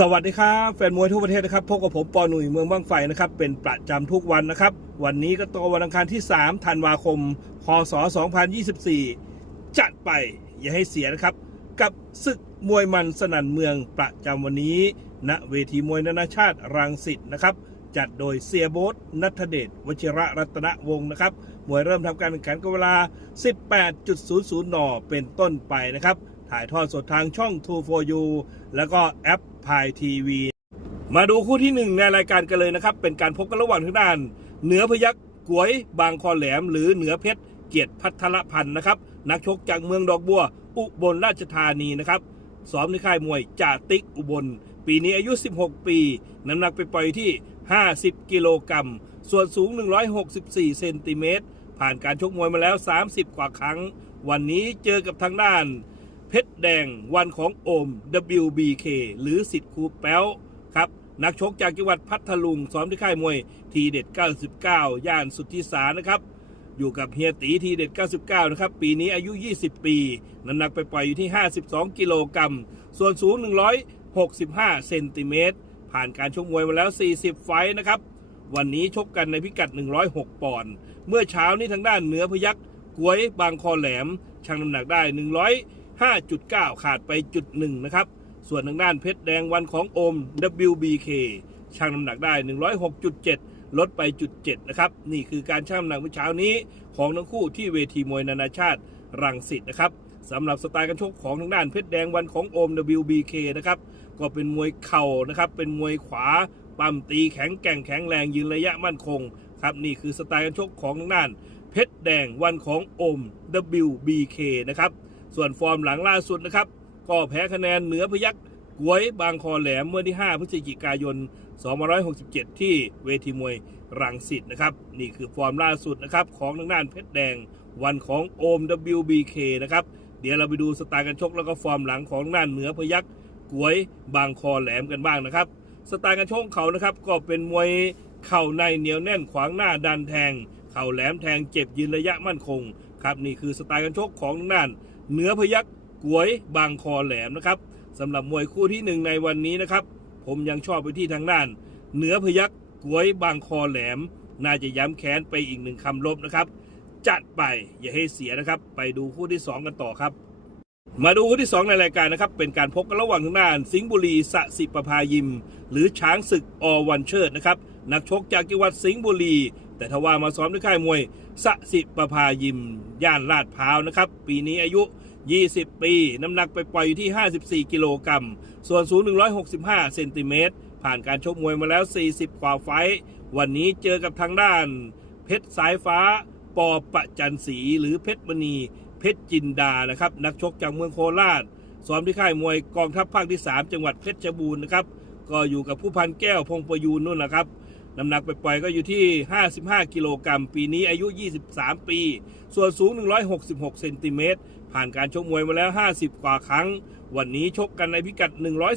สวัสดีครับแฟนมวยทั่วประเทศนะครับพบกับผมปอหนุ่ยเมืองบ้างไฟนะครับเป็นประจำทุกวันนะครับ วันนี้ก็ตรงวันอังคารที่ 3 ธันวาคม พศ 2024 จัดไปอย่าให้เสียนะครับ กับศึกมวยมันสนั่นเมืองประจำวันนี้ณเวทีมวยนานาชาติรังสิตนะครับ จัดโดยเซียโบสนัทเดชวชิระรัตนวงศ์นะครับมวยเริ่มทำการแข่งขันก็เวลา 18.00 น เป็นต้นไปนะครับถ่ายทอดสดทางช่อง 2 for you แล้วก็แอป พายทีวี มาดูคู่ที่หนึ่งในรายการกันเลยนะครับ เป็นการพบกันระหว่างทางด้าน เหนือพยักกวยบางคอแหลม หรือเหนือเพชรเกียรติพัทรพันธ์นะครับ นักชกจากเมืองดอกบัว อุบลราชธานีนะครับซ้อมในค่ายมวยจ่าติ๊กอุบล ปีนี้อายุ 16 ปี น้ำหนักไปปล่อยที่ 50 กิโลกรัม ส่วนสูง 164 เซนติเมตร ผ่านการชกมวยมาแล้ว 30 กว่าครั้ง วันนี้เจอกับทางด้าน เพชรแดงวันของโอม WBK หรือสิทธิ์ครูแป้วครับนักชกจากจังหวัดพัทลุงซ้อมที่ค่ายมวย ทีเด็ด 99 ย่านสุทธิสารนะครับ อยู่กับเฮียตีทีเด็ด 99 นะครับ ปีนี้อายุ 20 ปี น้ำหนักไปปล่อยอยู่ที่ 52 กิโลกรัม ส่วนสูง 165 เซนติเมตร ผ่านการชกมวยมาแล้ว 40 ไฟนะครับ วันนี้ชกกันในพิกัด 106 ปอนด์ เมื่อเช้านี้ทางด้านเหนือพยักกวยบางคอแหลม ชั่งน้ำหนักได้ 5.9 ขาดไปจุดหนึ่งนะครับ ส่วนทางด้านเพชรแดงวันของโอม WBK ชั่งน้ำหนักได้ 106.7 ลดไปจุด7นะครับ นี่คือการชั่งน้ำหนักเมื่อเช้านี้ ของทั้งคู่ที่เวทีมวยนานาชาติรังสิตนะครับสำหรับสไตล์การชกของทางด้านเพชรแดงวันของโอม WBK นะครับก็เป็นมวยเข่านะครับ เป็นมวยขวาปั้มตีแข็งแกร่งแข็งแรงยืนระยะมั่นคงครับนี่คือสไตล์การชกของทางด้าน เพชรแดงวันของโอม WBK นะครับ ส่วนฟอร์มหลังล่าสุดนะครับ ก็แพ้คะแนนเหนือพยักกวยบางคอแหลมเมื่อที่ 5 พฤศจิกายน 2567 ที่เวทีมวยรังสิตนะครับ นี่คือฟอร์มล่าสุดนะครับ ของทางด้านเพชรแดงวันของโอม WBK นะครับ เดี๋ยวเราไปดูสไตล์การชกแล้วก็ฟอร์มหลังของทางด้านเหนือพยักกวยบางคอแหลมกันบ้างนะครับ สไตล์การชกเขานะครับ ก็เป็นมวยเข่าในเหนียวแน่นขวางหน้าดันแทง เข่าแหลมแทงเจ็บยืนระยะมั่นคงครับนี่คือสไตล์การชกของทางด้าน เหนือพยักกวยบางคอแหลมนะครับสำหรับมวยคู่ที่หนึ่งในวันนี้นะครับ ผมยังชอบไปที่ทางด้าน เหนือพยักกวยบางคอแหลม น่าจะย้ำแค้นไปอีกหนึ่งคำลบนะครับ จัดไปอย่าให้เสียนะครับ ไปดูคู่ที่สองกันต่อครับ มาดูคู่ที่ 2 ในรายการนะครับ เป็นการพบกันระหว่างทางด้าน สิงห์บุรีสะสิประภายิม หรือช้างศึกอวันเชิดนะครับนักชกจากจังหวัดสิงห์บุรี แต่ทว่ามาซ้อมที่ค่ายมวยสะสิประภายิม ย่านลาดพร้าวนะครับ ปีนี้อายุ 20 ปี น้ำหนักไปปล่อยอยู่ที่ 54 กิโลกรัม ส่วนสูง 165 เซนติเมตร ผ่านการชกมวยมาแล้ว 40 กว่าไฟ วันนี้เจอกับทางด้าน เพชรสายฟ้า ปอประจันศรีหรือเพชรมณี เพชรจินดา นะครับ นักชกจากเมืองโคราช ซ้อมที่ค่ายมวยกองทัพภาคที่ 3 จังหวัดเพชรบูรณ์นะครับ ก็อยู่กับผู้พันแก้วพงประยูนนู่นนะครับ น้ำหนักไปปล่อยก็อยู่ที่ 55 กิโลกรัม ปีนี้อายุ 23 ปี ส่วนสูง 166 เซนติเมตร ผ่านการชกมวยมาแล้ว 50 กว่าครั้ง วันนี้ชกกันในพิกัด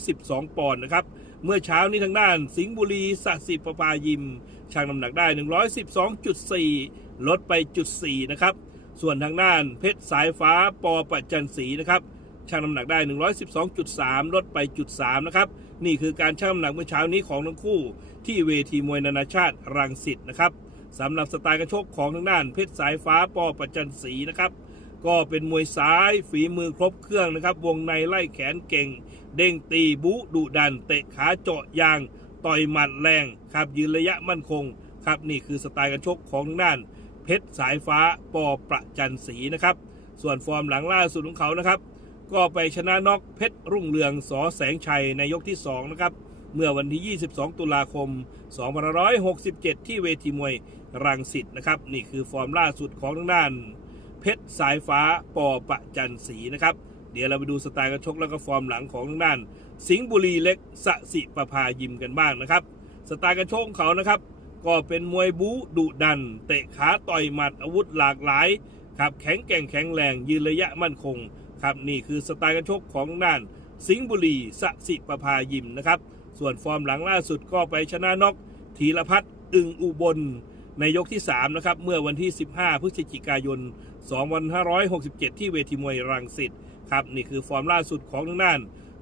112 ปอนด์นะครับ เมื่อเช้านี้ทางด้าน สิงห์บุรีสะสิประปายิมชั่งน้ำหนักได้ 112.4 ลดไปจุด4นะครับ ส่วนทางด้านเพชรสายฟ้าปอประจันศรีนะครับ ชั่งน้ำหนักได้ 112.3 ลดไปจุด3นะครับ นี่คือการช่ำหนักเมื่อเช้านี้ของทั้งคู่ ที่เวทีมวยนานาชาติรังสิตนะครับสำหรับสไตล์กระชกของทางด้าน เพชรสายฟ้าปอประจันศรีนะครับก็เป็นมวยซ้ายฝีมือครบเครื่องนะครับ วงในไล่แขนเก่ง เด้งตีบุดุดัน เตะขาเจาะยาง ต่อยหมัดแรงครับยืนระยะมั่นคง ครับนี่คือสไตล์การชกของทางด้าน เพชรสายฟ้าปอประจันศรีนะครับ ส่วนฟอร์มหลังล่าสุดของเขานะครับ ก็ไปชนะน็อกเพชรรุ่งเรืองสอแสงชัยในยกที่ 2 นะครับ เมื่อวันที่ 22 ตุลาคม 2567 ที่เวทีมวยรังสิตนะครับ นี่คือฟอร์มล่าสุดของทางด้าน เพชรสายฟ้าปอประจันศรีนะครับ เดี๋ยวเราไปดูสไตล์การชกแล้วก็ฟอร์มหลังของทางด้าน สิงห์บุรีเล็กสะสิประภายิมกันบ้างนะครับ สไตล์การชกของเขานะครับ ก็เป็นมวยบู๊ดุดัน เตะขาต่อยหมัดอาวุธหลากหลายครับแข็งแกร่งแข็งแรงยืนระยะมั่นคง ครับนี่คือสไตล์การชกของด้านสิงห์บุรีสสิประภายิมนะครับส่วนฟอร์มหลังล่าสุดก็ไปชนะน็อกธีรพัฒน์อึงอุบล ในยกที่3นะครับเมื่อวันที่ 15 พฤศจิกายน 2567 ที่เวทีมวยรังสิตครับนี่คือฟอร์มล่าสุดของทางด้าน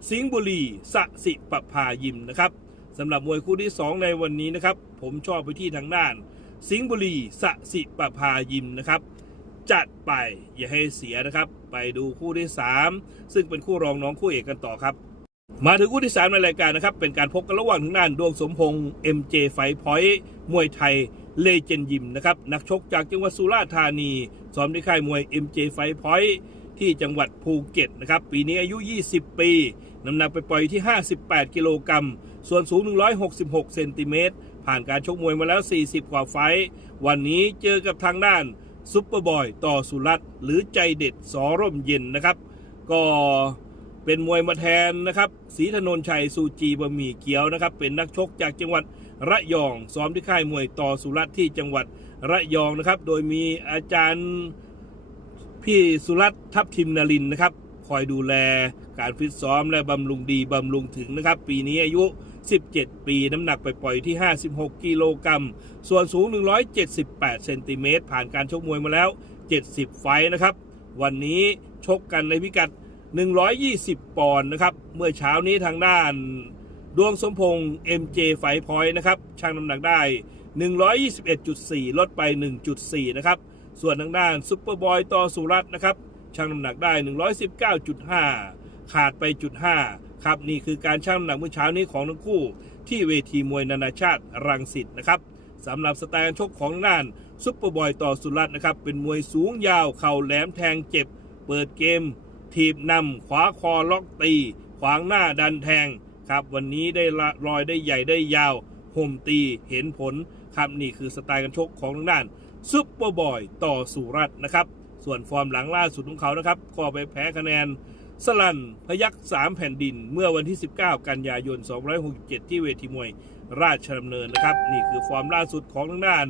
สิงห์บุรีสสิปภายิมนะครับสำหรับมวยคู่ที่ 2 ในวันนี้นะครับผมชอบไปที่ทางด้าน สิงห์บุรีสสิปภายิมนะครับ จัดไปอย่าให้เสียนะครับ ไปดูคู่ที่ 3 ซึ่งเป็นคู่รองน้องคู่เอกกันต่อครับ มาถึงคู่ที่ 3 ในรายการนะครับ เป็นการพบกันระหว่างทางด้านดวงสมพงษ์ MJ ไฟพอยต์มวยไทยเลเจนยิมนะครับนักชกจากจังหวัดสุราษฎร์ธานีซ้อมที่ค่ายมวย MJ ไฟพอยต์ที่จังหวัดภูเก็ตนะครับปีนี้อายุ 20 ปี น้ำหนักไปปล่อยที่ 58 กิโลกรัมส่วนสูง 166 เซนติเมตรผ่านการชกมวยมาแล้ว 40 กว่าไฟต์วันนี้เจอกับทางด้าน ซุปเปอร์บอยต่อสุรัตน์หรือใจเด็ดสอร่มเย็นนะครับ ก็เป็นมวยมาแทนนะครับศรีธนนชัยซูจีบะหมี่เกี๊ยวนะครับ เป็นนักชกจากจังหวัดระยองซ้อมที่ค่ายมวยต่อสุรัตน์ที่จังหวัดระยองนะครับ โดยมีอาจารย์พี่สุรัตน์ทัพทิมนารินนะครับ คอยดูแลการฟิตซ้อมและบำรุงดีบำรุงถึงนะครับ ปีนี้อายุ 17 ปี น้ำหนักไปปล่อยที่ 56 กิโลกรัม ส่วนสูง 178 เซนติเมตร ผ่านการชกมวยมาแล้ว 70 ไฟนะครับ วันนี้ชกกันในพิกัด 120 ปอนด์นะครับ เมื่อเช้านี้ทางด้านดวงสมพงษ์ MJ ไฟพอยต์นะครับชั่งน้ำหนักได้ 121.4 ลดไป 1.4 นะครับ ส่วนทางด้านซุปเปอร์บอยต่อสุรัตน์นะครับชั่งน้ำหนักได้ 119.5 ขาดไปจุด5 ครับ นี่คือการชั่งน้ำหนักเมื่อเช้านี้ของทั้งคู่ ที่เวทีมวยนานาชาติรังสิตนะครับสำหรับสไตล์การชกของทางด้านซุปเปอร์บอยต่อสุรัตน์นะครับ เป็นมวยสูงยาว เข่าแหลมแทงเจ็บ เปิดเกม ถีบนำขวาคอล็อกตี ขวางหน้าดันแทงครับ วันนี้ได้ละรอยได้ใหญ่ได้ยาวห่มตีเห็นผลครับนี่คือสไตล์การชกของทางด้านซุปเปอร์บอยต่อสุรัตน์นะครับ ส่วนฟอร์มหลังล่าสุดของเขานะครับ ก็ไปแพ้คะแนน สลันพยักสามแผ่นดินเมื่อวันที่ 19 กันยายน 267 ที่เวทีมวยราชดำเนินนะครับ นี่คือฟอร์มล่าสุดของทางด้าน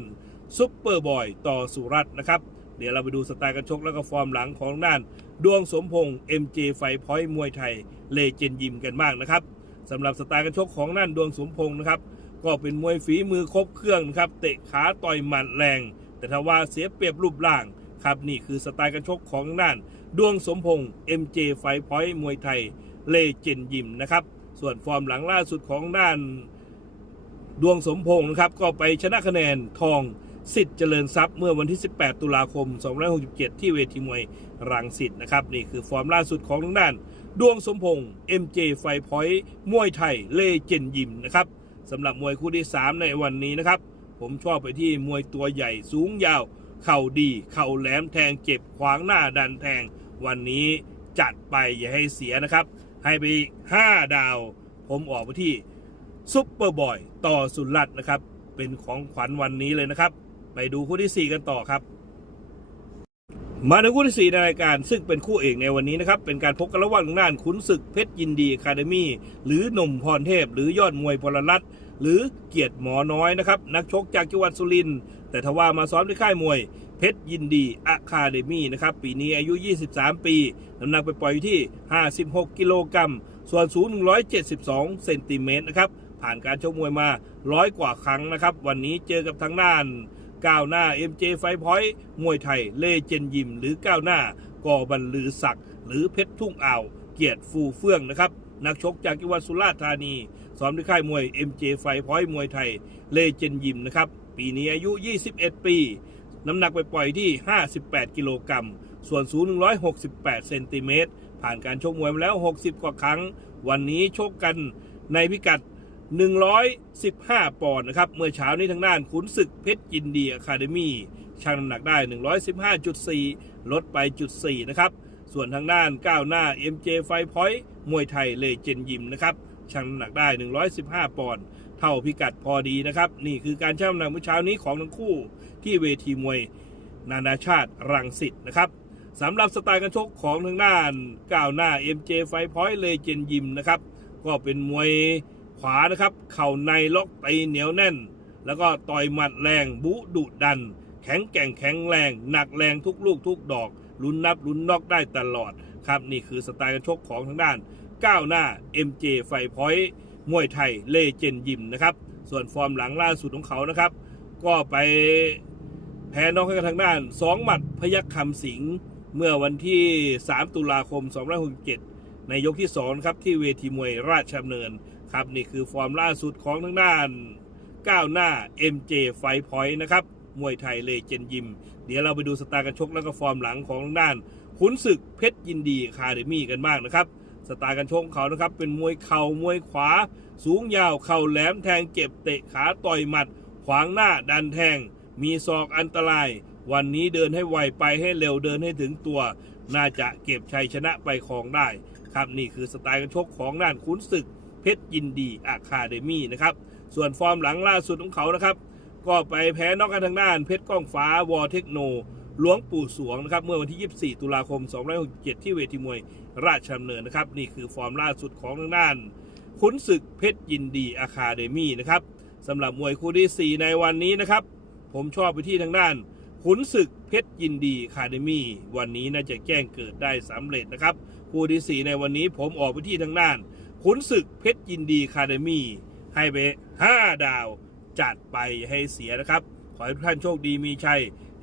ซุปเปอร์บอยต่อสุรัตน์นะครับ เดี๋ยวเราไปดูสไตล์การชกแล้วก็ฟอร์มหลังของทางด้าน ดวงสมพงษ์ MJ ไฟพอยต์มวยไทยเลเจนยิมกันมากนะครับสำหรับสไตล์การชกของนั่นดวงสมพงษ์นะครับก็เป็นมวยฝีมือครบเครื่องนะครับเตะขาต่อยหมัดแรง แต่ถ้าว่าเสียเปรียบรูปร่างครับนี่คือสไตล์การชกของทางด้าน ดวงสมพงษ์ MJ ไฟพอยต์มวยไทยเลเจนยิมนะครับ ส่วนฟอร์มหลังล่าสุดของด้านดวงสมพงษ์นะครับ ก็ไปชนะคะแนนทองสิทธิ์เจริญทรัพย์เมื่อวันที่ 18 ตุลาคม 2567 ที่เวทีมวยรังสิตนะครับ นี่คือฟอร์มล่าสุดของทางด้าน ดวงสมพงษ์ MJ ไฟพอยต์มวยไทยเลเจนยิมนะครับสำหรับมวยคู่ที่ 3 ในวันนี้นะครับ ผมชอบไปที่มวยตัวใหญ่สูงยาว เข่าดี เข่าแหลมแทงเจ็บขวางหน้าดันแทง วันนี้จัดไปอย่าให้เสียนะครับ ให้ไปอีก5ดาว ผมออกไปที่ซุปเปอร์บอยต่อสุรัตน์นะครับ เป็นของขวัญวันนี้เลยนะครับ ไปดูคู่ที่ 4 กันต่อครับ มาถึงคู่ที่ 4 ในรายการ ซึ่งเป็นคู่เอกในวันนี้นะครับ เป็นการพบกันระหว่างทางด้านขุนศึกเพชรยินดีคาเดมี่หรือหนุ่มพรเทพ หรือยอดมวยพลรัตน์หรือเกียรติหมอน้อยนะครับ นักชกจากจังหวัดสุรินทร์ แต่ทว่ามาซ้อมที่ค่ายมวยเพชรยินดีอะคาเดมี่นะครับ ปีนี้อายุ 23 ปี น้ำหนักไปปล่อยอยู่ที่ 56 กิโลกรัม ส่วนสูง 172 เซนติเมตรนะครับ ผ่านการชกมวยมาร้อยกว่าครั้งนะครับ วันนี้เจอกับทางด้านก้าวหน้า MJ ไฟพอยต์มวยไทย เลเจนยิม หรือก้าวหน้ากอบรรลือศักดิ์หรือเพชรทุ่งอ่าว เกียรติฟูเฟื่องนะครับ นักชกจากจังหวัดสุราษฎร์ธานี ซ้อมที่ค่ายมวย MJ ไฟพอยต์มวยไทย เลเจนยิมนะครับ ปีนี้อายุ 21 ปี น้ำหนักไปปล่อยที่ 58 กิโลกรัม ส่วนสูง 168 เซนติเมตร ผ่านการชกมวยมาแล้ว 60 กว่าครั้ง วันนี้ชกกันในพิกัด 115 ปอนด์นะครับ เมื่อเช้านี้ทางด้านขุนศึกเพชรยินดีอะคาเดมี่ชั่งน้ำหนักได้ 115.4 ลดไปจุด4นะครับ ส่วนทางด้านก้าวหน้า MJ ไฟพอยต์มวยไทยเลเจนยิมนะครับชั่งน้ำหนักได้ 115 ปอนด์ เท่าพิกัดพอดีนะครับ นี่คือการชั่งน้ำหนักเมื่อเช้านี้ของทั้งคู่ที่เวทีมวย นานาชาติรังสิตนะครับสำหรับสไตล์การชกของทางด้านก้าวหน้า MJ ไฟพอยต์เลเจนยิมนะครับก็เป็นมวยขวานะครับ เข่าในล็อกตีเหนียวแน่น แล้วก็ต่อยหมัดแรงบุดุดัน แข็งแกร่งแข็งแรง หนักแรงทุกลูกทุกดอกลุ้นนับลุ้นนอกได้ตลอดครับนี่คือสไตล์การชกของทางด้านก้าวหน้า MJ ไฟพอยต์ มวยไทยเล่เจนยิมนะครับ ส่วนฟอร์มหลังล่าสุดของเขานะครับ ก็ไปแพ้นอกให้กับทางด้าน 2 หมัดพยัคฆ์คำสิงเมื่อวันที่ 3 ตุลาคม 2567 ในยกที่2ครับที่เวทีมวยราชดำเนินครับนี่คือฟอร์มล่าสุดของทางด้านก้าวหน้า MJ ไฟพอยต์นะครับมวยไทยเลเจนยิม เดี๋ยวเราไปดูสไตล์การชกแล้วก็ฟอร์มหลังของทางด้านขุนศึกเพชรยินดีคาเดมี่กันบ้างนะครับ สไตล์การชกเขานะครับ เป็นมวยเข่ามวยขวา สูงยาวเข่าแหลมแทงเก็บเตะขาต่อยหมัด ขวางหน้าดันแทง มีศอกอันตราย วันนี้เดินให้ไวไปให้เร็วเดินให้ถึงตัว น่าจะเก็บชัยชนะไปครองได้ ครับนี่คือสไตล์การชกของด้านขุนศึก เพชรยินดีอะคาเดมี่นะครับส่วนฟอร์มหลังล่าสุดของเขานะครับ ก็ไปแพ้นอกกันทางด้านเพชรก้องฟ้าวอเทคโน หลวงปู่สวงนะครับเมื่อวันที่ 24 ตุลาคม 2567 ที่เวทีมวยราชดำเนินนะครับ นี่คือฟอร์มล่าสุดของทางด้าน ขุนศึกเพชรยินดีอะคาเดมี่นะครับสำหรับมวยคู่ที่ 4 ในวันนี้นะครับ ผมชอบไปที่ทางด้าน ขุนศึกเพชรยินดีอะคาเดมี่วันนี้น่าจะแจ้งเกิดได้สำเร็จนะครับคู่ที่ 4 ในวันนี้ผมออกไปที่ทางด้าน ขุนศึกเพชรยินดีอะคาเดมี่ให้ไป 5 ดาวจัดไปให้เสียนะครับ ขอให้ทุกท่านโชคดีมีชัย